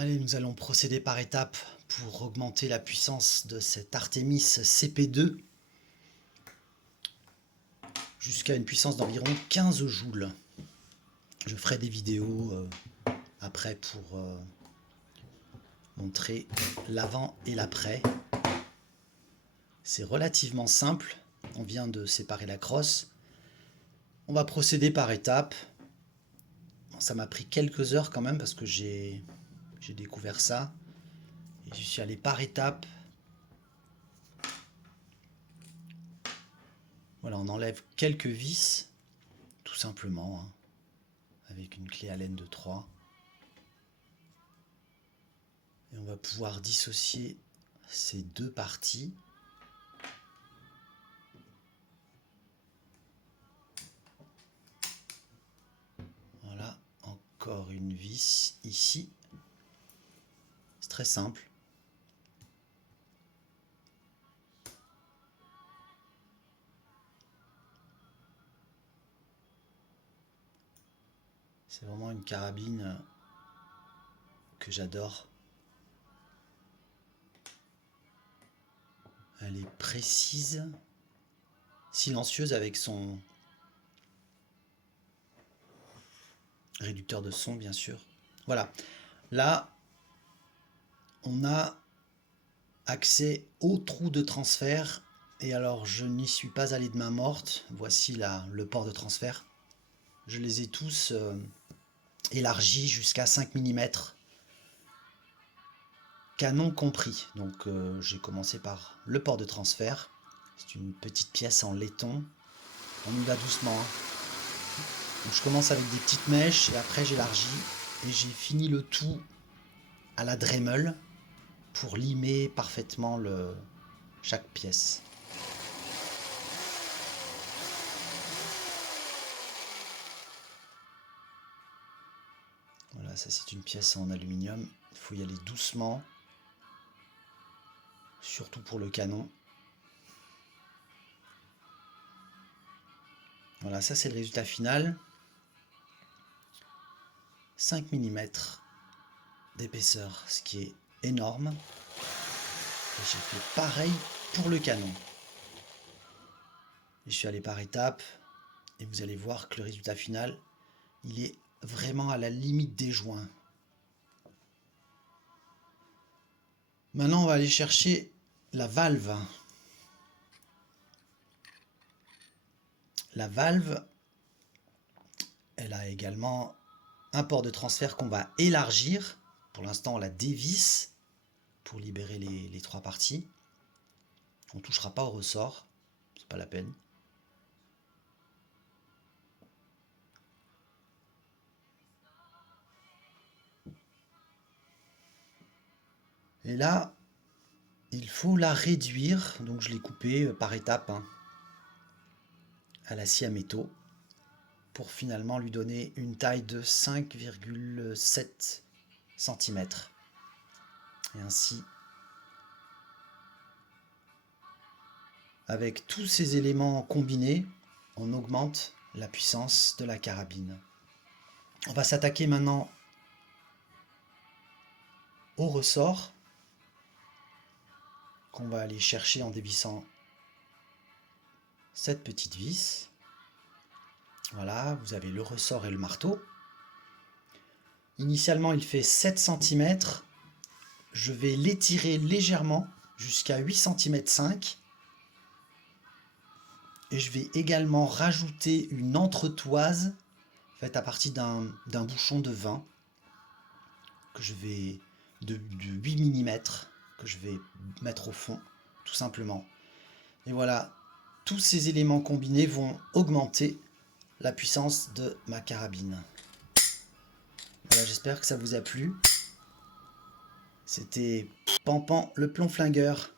Allez, nous allons procéder par étapes pour augmenter la puissance de cet Artemis CP2 jusqu'à une puissance d'environ 15 joules. Je ferai des vidéos après pour montrer l'avant et l'après. C'est relativement simple, on vient de séparer la crosse. On va procéder par étapes. Bon, ça m'a pris quelques heures quand même parce que j'ai découvert ça. Et je suis allé par étapes. Voilà, on enlève quelques vis, tout simplement, hein, avec une clé Allen de 3. Et on va pouvoir dissocier ces deux parties. Voilà, encore une vis ici. C'est très simple. C'est vraiment une carabine que j'adore. Elle est précise, silencieuse avec son réducteur de son, bien sûr. Voilà, là, on a accès au trou de transfert. Et alors, je n'y suis pas allé de main morte. Voici le port de transfert. Je les ai tous élargis jusqu'à 5 mm. Canon compris. Donc j'ai commencé par le port de transfert. C'est une petite pièce en laiton. On y va doucement, hein. Donc je commence avec des petites mèches et après j'élargis. Et j'ai fini le tout à la Dremel pour limer parfaitement chaque pièce. Voilà, ça c'est une pièce en aluminium. Il faut y aller doucement. Surtout pour le canon. Voilà, ça c'est le résultat final. 5 mm d'épaisseur, ce qui est énorme. Et j'ai fait pareil pour le canon. Et je suis allé par étapes. Et vous allez voir que le résultat final, il est vraiment à la limite des joints. Maintenant, on va aller chercher la valve. La valve, elle a également un port de transfert qu'on va élargir. Pour l'instant, on la dévisse pour libérer les trois parties. On ne touchera pas au ressort, c'est pas la peine. Et là, il faut la réduire, donc je l'ai coupée par étapes, hein, à la scie à métaux, pour finalement lui donner une taille de 5,7 cm. Et ainsi, avec tous ces éléments combinés, on augmente la puissance de la carabine. On va s'attaquer maintenant au ressort, qu'on va aller chercher en dévissant cette petite vis. Voilà, vous avez le ressort et le marteau. Initialement, il fait 7 cm. Je vais l'étirer légèrement jusqu'à 8 cm 5. Et je vais également rajouter une entretoise faite à partir d'un bouchon de vin que je vais de 8 mm que je vais mettre au fond, tout simplement. Et voilà, tous ces éléments combinés vont augmenter la puissance de ma carabine. Voilà, j'espère que ça vous a plu. C'était Pampan le plomb flingueur.